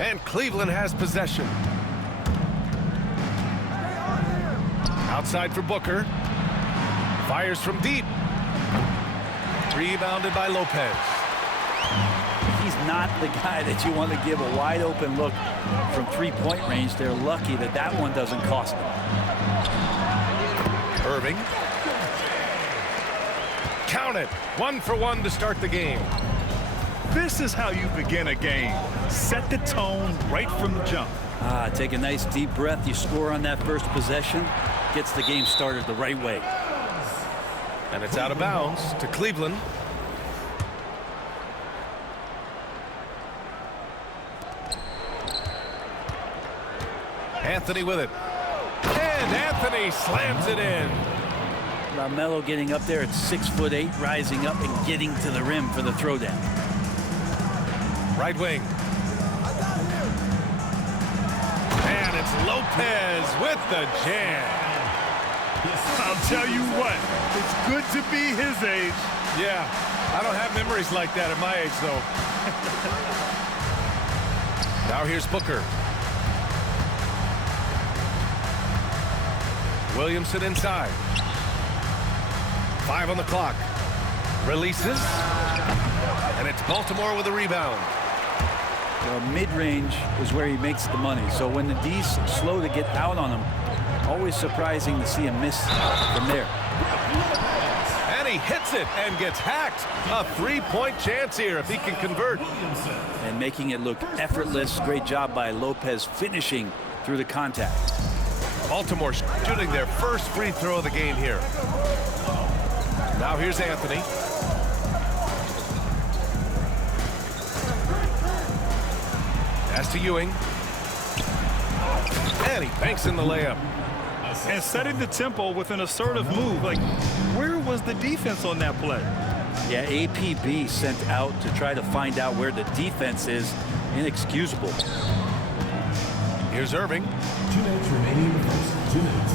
And Cleveland has possession. Outside for Booker. Fires from deep. Rebounded by Lopez. He's not the guy that you want to give a wide open look from three-point range. They're lucky that that one doesn't cost them. Irving. Count it. 1 for 1 to start the game. This is how you begin a game. Set the tone right from the jump. Take a nice deep breath. You score on that first possession. Gets the game started the right way. And it's out of bounds to Cleveland. Anthony with it. And Anthony slams it in. LaMelo getting up there at 6'8", rising up and getting to the rim for the throwdown. Right wing. And it's Lopez with the jam. I'll tell you what, it's good to be his age. Yeah, I don't have memories like that at my age, though. Now here's Booker. Williamson inside. 5 on the clock. Releases. And it's Baltimore with a rebound. Well, mid-range is where he makes the money. So when the D's slow to get out on him, always surprising to see him miss from there. And he hits it and gets hacked. A 3-point chance here if he can convert. And making it look effortless. Great job by Lopez finishing through the contact. Baltimore shooting their first free throw of the game here. Now here's Anthony. Pass to Ewing. And he banks in the layup. And setting the tempo with an assertive move. Like, where was the defense on that play? Yeah, APB sent out to try to find out where the defense is. Inexcusable. Here's Irving. 2 minutes remaining in the first. 2 minutes.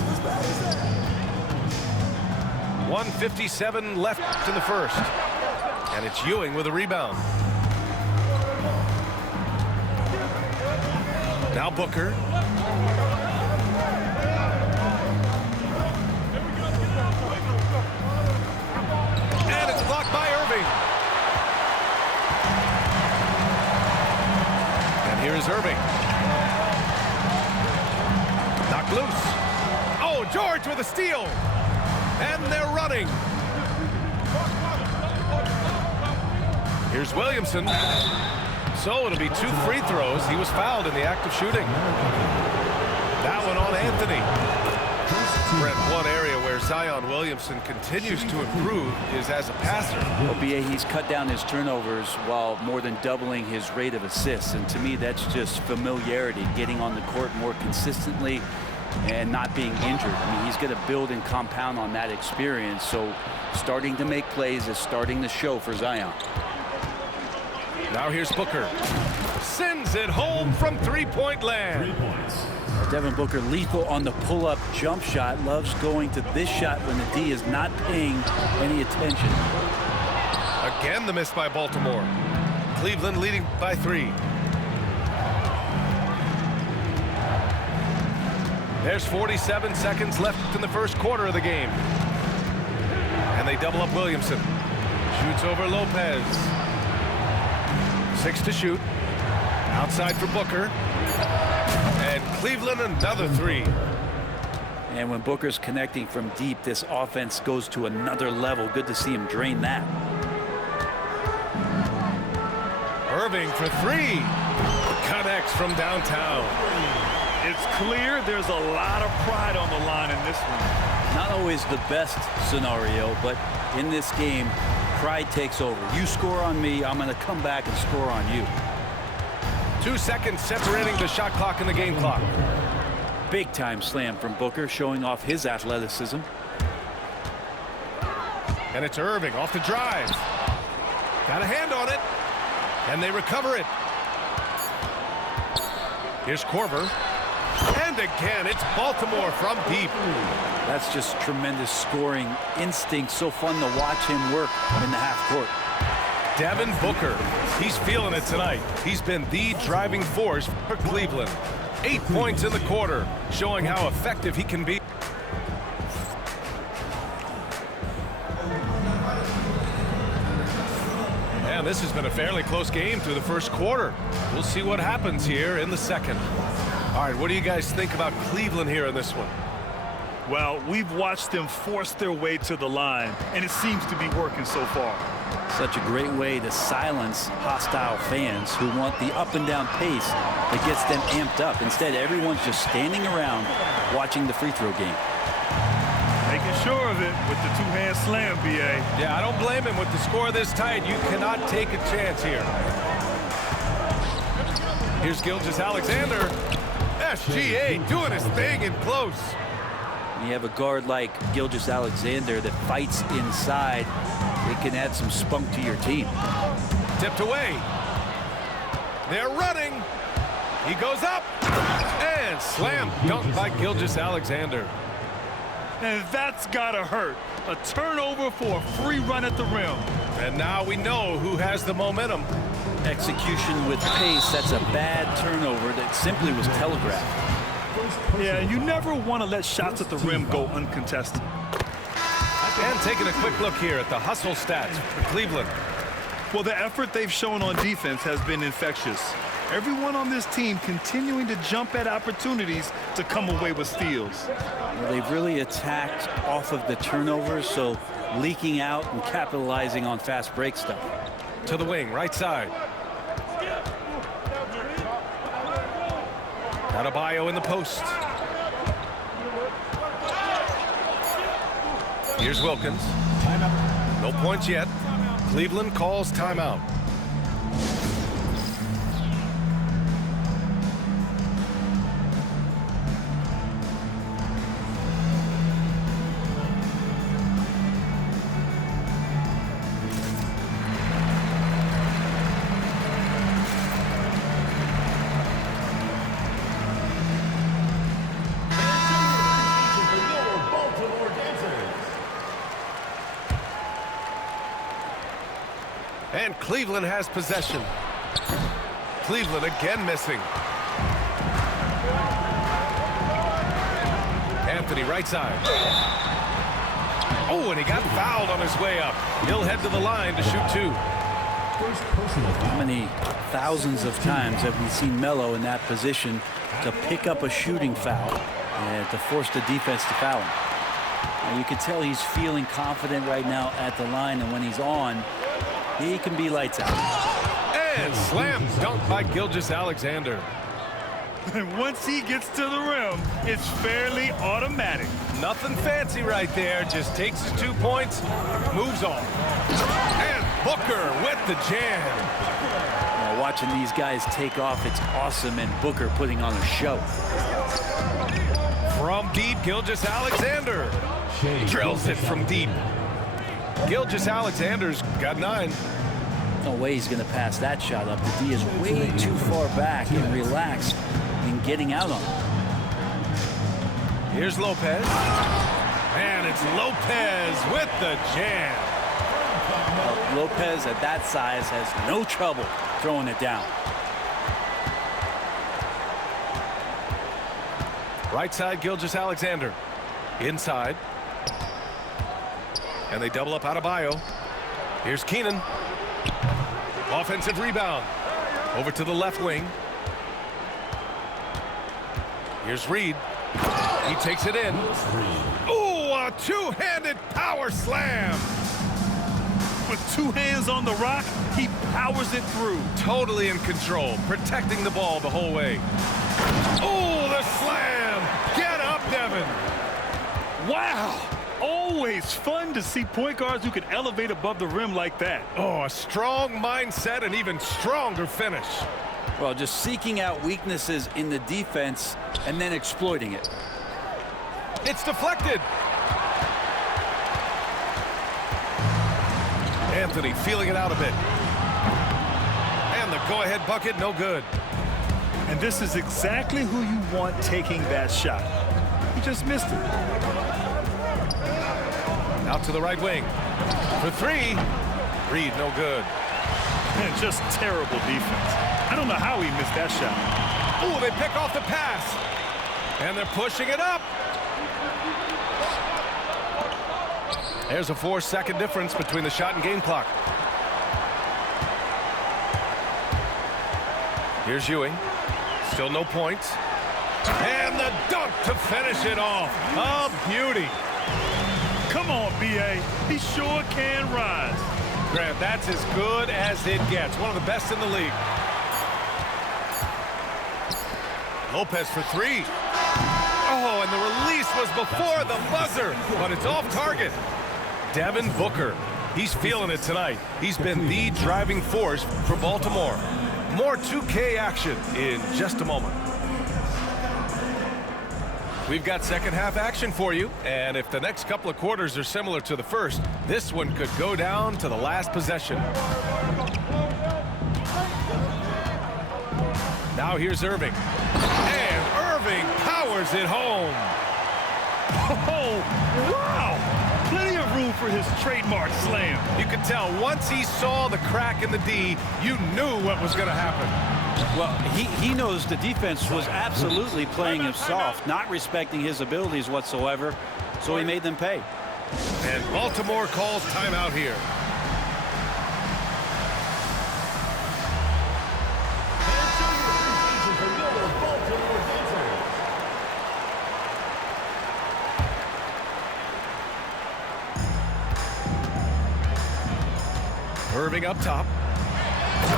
1:57 left in the first. And it's Ewing with a rebound. Now Booker. And it's blocked by Irving. And here's Irving. Knocked loose. Oh, George with a steal. And they're running. Here's Williamson. So it'll be 2 free throws. He was fouled in the act of shooting. That one on Anthony. Brent, one area where Zion Williamson continues to improve is as a passer. OBA, he's cut down his turnovers while more than doubling his rate of assists. And to me, that's just familiarity, getting on the court more consistently and not being injured. I mean, he's going to build and compound on that experience. So starting to make plays is starting to show for Zion. Now here's Booker. Sends it home from three-point land. 3 points. Devin Booker lethal on the pull-up jump shot. Loves going to this shot when the D is not paying any attention. Again, the miss by Baltimore. Cleveland leading by 3. There's 47 seconds left in the first quarter of the game. And they double up Williamson. Shoots over Lopez. 6 to shoot. Outside for Booker. And Cleveland another 3. And when Booker's connecting from deep, this offense goes to another level. Good to see him drain that. Irving for 3. Connects from downtown. It's clear there's a lot of pride on the line in this one. Not always the best scenario, but in this game, pride takes over. You score on me, I'm going to come back and score on you. 2 seconds separating the shot clock and the game clock. Big time slam from Booker, showing off his athleticism. And it's Irving off the drive. Got a hand on it. And they recover it. Here's Korver. And again, it's Baltimore from deep. That's just tremendous scoring instinct. So fun to watch him work in the half court. Devin Booker. He's feeling it tonight. He's been the driving force for Cleveland. 8 points in the quarter, showing how effective he can be. And this has been a fairly close game through the first quarter. We'll see what happens here in the second. All right, what do you guys think about Cleveland here in this one? Well, we've watched them force their way to the line, and it seems to be working so far. Such a great way to silence hostile fans who want the up and down pace that gets them amped up. Instead, everyone's just standing around watching the free throw game. Making sure of it with the two-hand slam, B.A. Yeah, I don't blame him. With the score this tight, you cannot take a chance here. Here's Gilgeous-Alexander. SGA doing his thing in close. You have a guard like Gilgeous-Alexander that fights inside. It can add some spunk to your team. Tipped away. They're running. He goes up. And slam dunk by Gilgeous-Alexander. And that's gotta hurt. A turnover for a free run at the rim. And now we know who has the momentum. Execution with pace, that's a bad turnover that simply was telegraphed. Yeah, you never want to let shots at the rim go uncontested. And taking a quick look here at the hustle stats for Cleveland. Well, the effort they've shown on defense has been infectious. Everyone on this team continuing to jump at opportunities to come away with steals. Well, they've really attacked off of the turnovers, so leaking out and capitalizing on fast break stuff. To the wing, right side. Adebayo in the post. Here's Wilkins. No points yet. Cleveland calls timeout. And Cleveland has possession. Cleveland again missing. Anthony right side. Oh, and he got fouled on his way up. He'll head to the line to shoot two. How many thousands of times have we seen Melo in that position to pick up a shooting foul and to force the defense to foul him? And you can tell he's feeling confident right now at the line, and when he's on, he can be lights out. And slam dunk by Gilgeous-Alexander. And once he gets to the rim, it's fairly automatic. Nothing fancy right there. Just takes his 2 points, moves on. And Booker with the jam. Well, watching these guys take off, it's awesome, and Booker putting on a show. From deep, Gilgeous-Alexander drills it from deep. Gilgeous-Alexander's got 9. No way he's going to pass that shot up. The D is way too far back and relaxed in getting out on it. Here's Lopez. And it's Lopez with the jam. Well, Lopez at that size has no trouble throwing it down. Right side, Gilgeous-Alexander. Inside. And they double up Adebayo. Here's Keenan. Offensive rebound. Over to the left wing. Here's Reed. He takes it in. Ooh, a two-handed power slam. With 2 hands on the rock, he powers it through. Totally in control, protecting the ball the whole way. Ooh, the slam. Get up, Devin. Wow. Always fun to see point guards who can elevate above the rim like that. Oh, a strong mindset and even stronger finish. Well, just seeking out weaknesses in the defense and then exploiting it. It's deflected. Anthony feeling it out a bit. And the go-ahead bucket, no good. And this is exactly who you want taking that shot. He just missed it. Out to the right wing. For 3. Reed, no good. And just terrible defense. I don't know how he missed that shot. Ooh, they pick off the pass. And they're pushing it up. There's a 4-second difference between the shot and game clock. Here's Ewing. Still no points. And the dunk to finish it off. A beauty. Come on, B.A. He sure can rise. Grant, that's as good as it gets. One of the best in the league. Lopez for three. Oh, and the release was before the buzzer, but it's off target. Devin Booker, he's feeling it tonight. He's been the driving force for Baltimore. More 2K action in just a moment. We've got second half action for you, and if the next couple of quarters are similar to the first, this one could go down to the last possession. Now here's Irving. And Irving powers it home. Oh, wow. Plenty of room for his trademark slam. You could tell once he saw the crack in the D, you knew what was going to happen. Well, he knows the defense was absolutely playing him soft, not respecting his abilities whatsoever, so he made them pay. And Baltimore calls timeout here. Irving up top.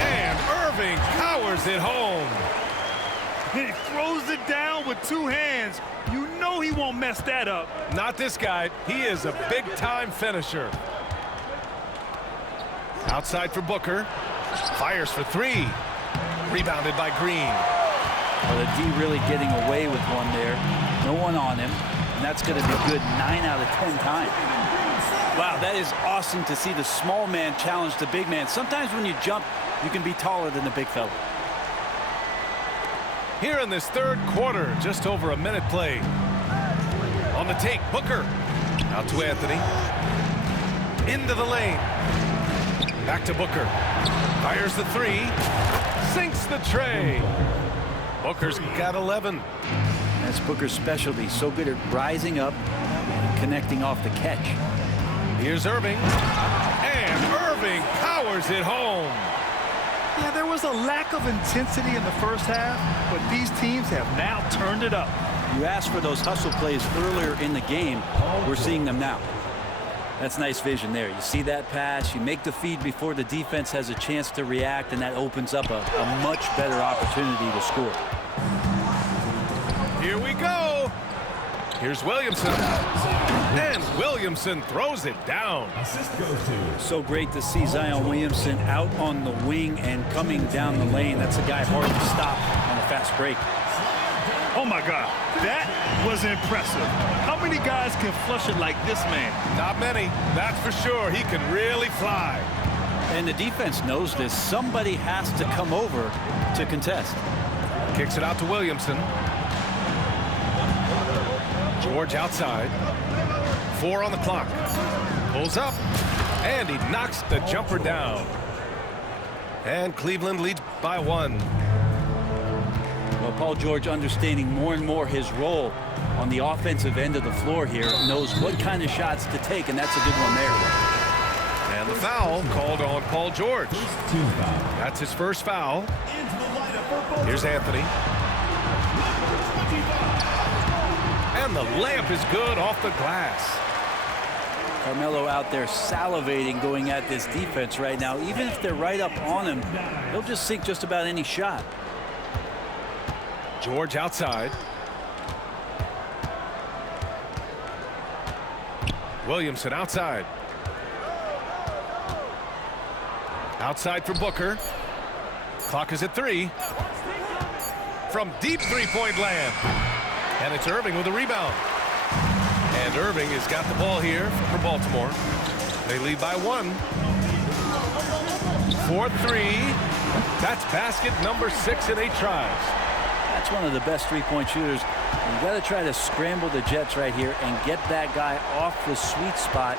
And Irving powers it home. He throws it down with two hands. You know he won't mess that up. Not this guy. He is a big-time finisher. Outside for Booker. Fires for three. Rebounded by Green. Well, the D really getting away with one there. No one on him. And that's going to be good 9 out of 10 times. Wow, that is awesome to see the small man challenge the big man. Sometimes when you jump, you can be taller than the big fella. Here in this third quarter, just over a minute played. On the take, Booker. Out to Anthony. Into the lane. Back to Booker. Fires the three. Sinks the tray. Booker's got 11. That's Booker's specialty. So good at rising up and connecting off the catch. Here's Irving. And Irving powers it home. Yeah, there was a lack of intensity in the first half, but these teams have now turned it up. You asked for those hustle plays earlier in the game. We're seeing them now. That's nice vision there. You see that pass, you make the feed before the defense has a chance to react, and that opens up a much better opportunity to score. Here we go. Here's Williamson. And Williamson throws it down. So great to see Zion Williamson out on the wing and coming down the lane. That's a guy hard to stop on a fast break. Oh, my God. That was impressive. How many guys can flush it like this man? Not many. That's for sure. He can really fly. And the defense knows this. Somebody has to come over to contest. Kicks it out to Williamson. George outside. 4 on the clock. Pulls up. And he knocks the jumper down. And Cleveland leads by 1. Well, Paul George understanding more and more his role on the offensive end of the floor here, knows what kind of shots to take, and that's a good one there. And the foul called on Paul George. That's his first foul. Here's Anthony. And the layup is good off the glass. Carmelo out there salivating going at this defense right now. Even if they're right up on him, he'll just sink just about any shot. George outside. Williamson outside. Outside for Booker. Clock is at 3. From deep three-point land. And it's Irving with a rebound. And Irving has got the ball here for Baltimore. They lead by 1. 4-3. That's basket number 6 in 8 tries. That's one of the best three-point shooters. You got to try to scramble the Jets right here and get that guy off the sweet spot.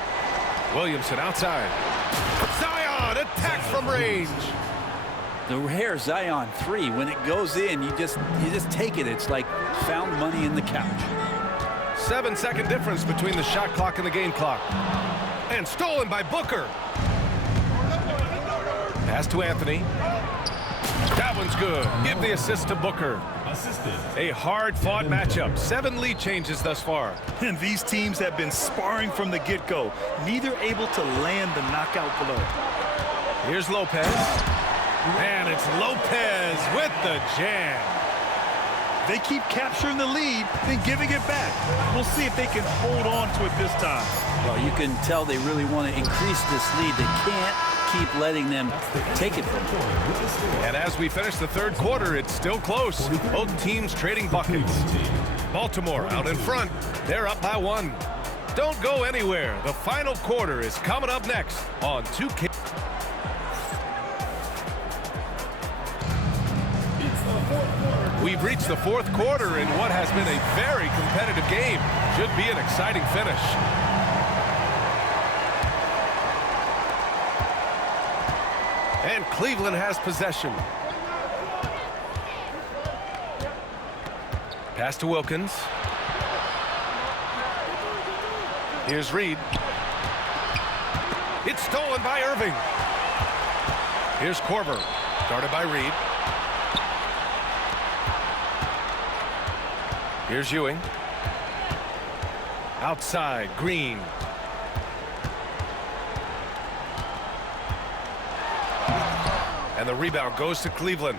Williamson outside. Zion attacks from range. The rare Zion 3, when it goes in, you just take it. It's like found money in the couch. 7-second difference between the shot clock and the game clock. And stolen by Booker. Pass to Anthony. That one's good. Give the assist to Booker. Assisted. A hard-fought matchup. 7 lead changes thus far. And these teams have been sparring from the get-go, neither able to land the knockout blow. Here's Lopez. And it's Lopez with the jam. They keep capturing the lead, then giving it back. We'll see if they can hold on to it this time. Well, you can tell they really want to increase this lead. They can't keep letting them take it from them. And as we finish the third quarter, it's still close. Both teams trading buckets. Baltimore out in front. They're up by 1. Don't go anywhere. The final quarter is coming up next on 2K. We've reached the fourth quarter in what has been a very competitive game. Should be an exciting finish. And Cleveland has possession. Pass to Wilkins. Here's Reed. It's stolen by Irving. Here's Korver. Guarded by Reed. Here's Ewing. Outside, Green. And the rebound goes to Cleveland.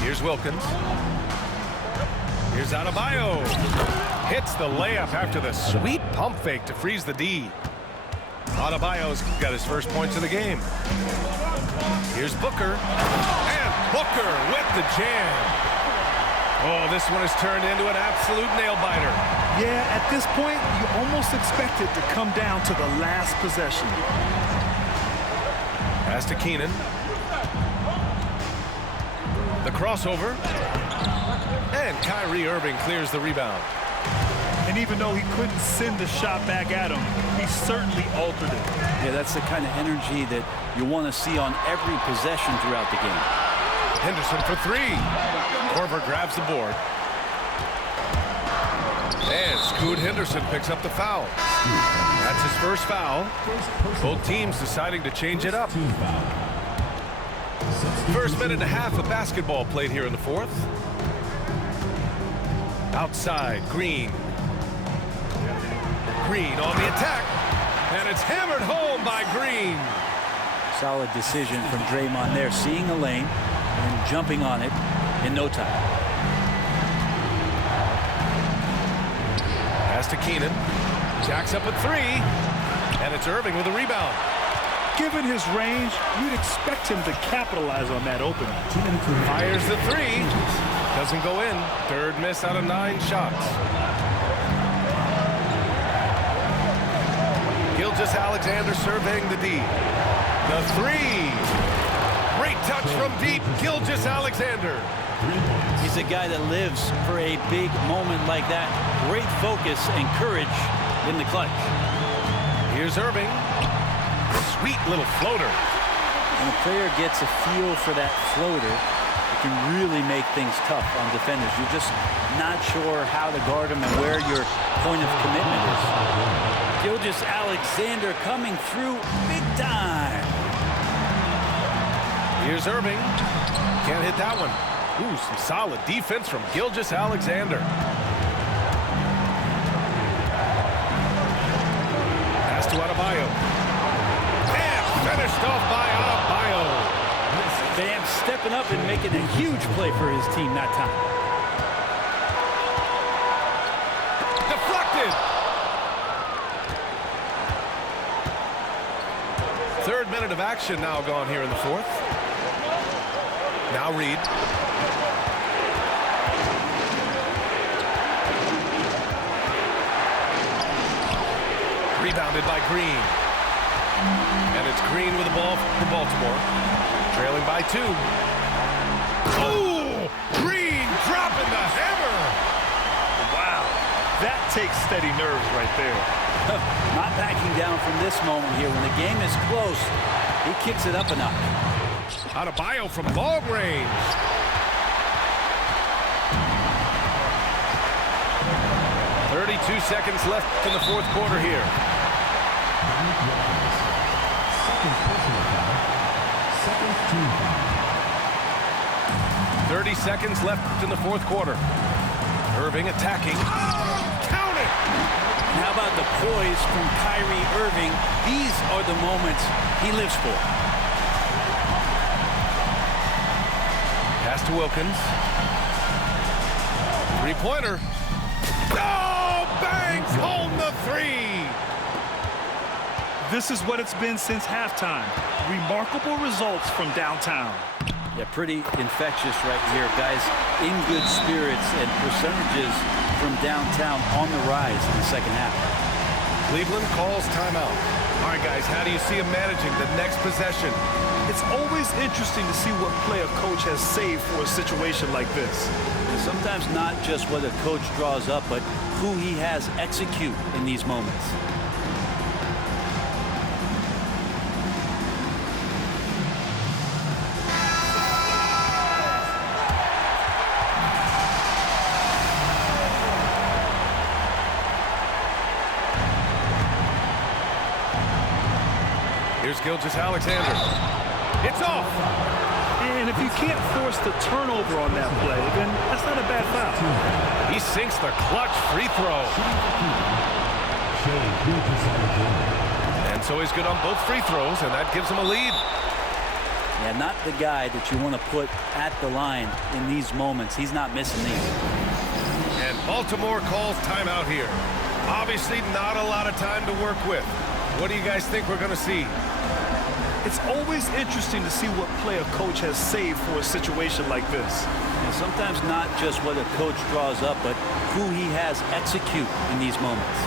Here's Wilkins. Here's Adebayo. Hits the layup after the sweet pump fake to freeze the D. Adebayo's got his first points of the game. Here's Booker. And Booker with the jam. Oh, this one has turned into an absolute nail-biter. Yeah, at this point, you almost expect it to come down to the last possession. Pass to Keenan. The crossover. And Kyrie Irving clears the rebound. And even though he couldn't send the shot back at him, he certainly altered it. Yeah, that's the kind of energy that you want to see on every possession throughout the game. Henderson for 3. Korver grabs the board. And Scoot Henderson picks up the foul. That's his first foul. Both teams deciding to change it up. First minute and a half of basketball played here in the fourth. Outside, Green. Green on the attack. And it's hammered home by Green. Solid decision from Draymond there, seeing the lane and jumping on it in no time. Pass to Keenan. Jacks up at 3. And it's Irving with a rebound. Given his range, you'd expect him to capitalize on that opening. Fires the 3. Doesn't go in. Third miss out of 9 shots. Gilgeous-Alexander surveying the D. The 3. Great touch from deep. Gilgeous-Alexander. He's a guy that lives for a big moment like that. Great focus and courage in the clutch. Here's Irving. Sweet little floater. When a player gets a feel for that floater, it can really make things tough on defenders. You're just not sure how to guard them and where your point of commitment is. Gilgeous-Alexander coming through big time. Here's Irving. Can't hit that one. Ooh, some solid defense from Gilgeous-Alexander. Pass to Adebayo. And finished off by Adebayo. Bam stepping up and making a huge play for his team that time. Deflected. Third minute of action now gone here in the fourth. Now Reed. Rebounded by Green. And it's Green with the ball for Baltimore. Trailing by 2. Oh! Green dropping the hammer! Wow, that takes steady nerves right there. Not backing down from this moment here. When the game is close, he kicks it up a notch. Adebayo from long range. .32 seconds left in the fourth quarter here. Second personal foul. Second team foul. 30 seconds left in the fourth quarter. Irving attacking. Oh, count it! How about the poise from Kyrie Irving? These are the moments he lives for. Pass to Wilkins. Three-pointer. Oh, bangs home the three. This is what it's been since halftime. Remarkable results from downtown. Yeah, pretty infectious right here. Guys in good spirits and percentages from downtown on the rise in the second half. Cleveland calls timeout. All right, guys, how do you see him managing the next possession? It's always interesting to see what play a coach has saved for a situation like this. And sometimes not just what a coach draws up, but who he has execute in these moments. Here's Gilgeous-Alexander. It's off. And if you can't force the turnover on that play, then that's not a bad foul. He sinks the clutch free throw. Shea Gilgeous-Alexander. And so he's good on both free throws, and that gives him a lead. Yeah, not the guy that you want to put at the line in these moments. He's not missing these. And Baltimore calls timeout here. Obviously not a lot of time to work with. What do you guys think we're going to see? It's always interesting to see what play a coach has saved for a situation like this. And sometimes not just what a coach draws up, but who he has execute in these moments.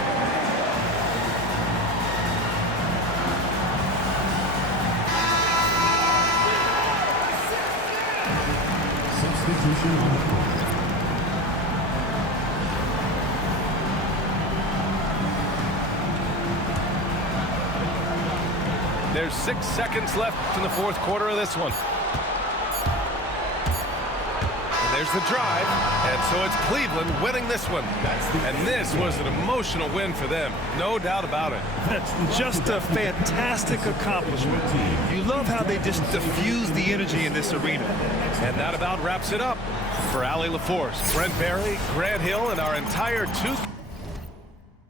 Substitution on the court. There's 6 seconds left in the fourth quarter of this one. And there's the drive, and so it's Cleveland winning this one. And this was an emotional win for them, no doubt about it. Just a fantastic accomplishment. You love how they just diffuse the energy in this arena. And that about wraps it up. For Allie LaForce, Brent Barry, Grant Hill, and our entire